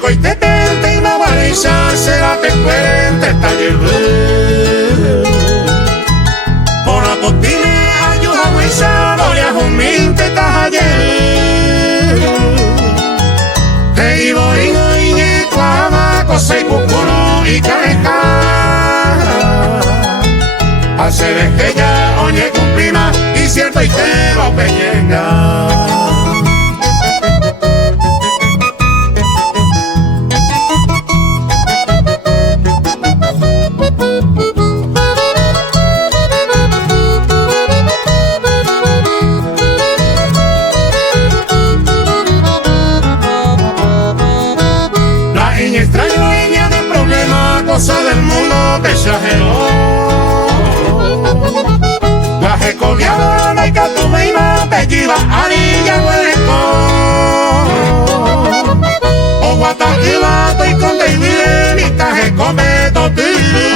coite tente y mabalisha será te cuente taller por la cotine ayuda muisa doria huminte taller te ibo y ne clama cosa y cucuno y careca hace de que ya oye cumplima y cierto y te va peñenga. Extraña de problema, cosa del mundo que se ajenó. La jecoviada no hay que tu misma te lleva a niña hueleco. O guataquila estoy con David y taje come totili.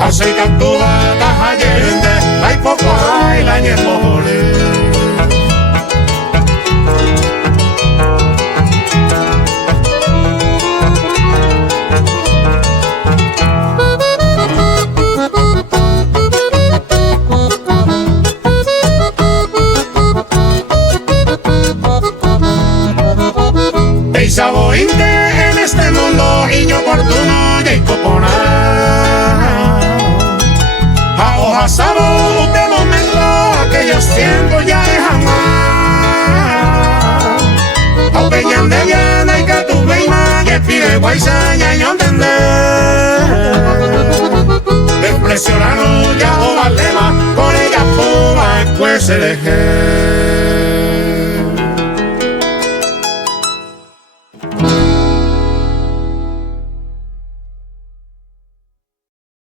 Así que tu bata allende, hay poco hay la ñemole. Sabointe en este mundo y oportuno y copona a hoja sabo de momento aquellos tiempos ya de jamás a peñan de llana y que tu veima que pide guaysa ya yo entender despresionado ya o valema por ella puma pues se deje.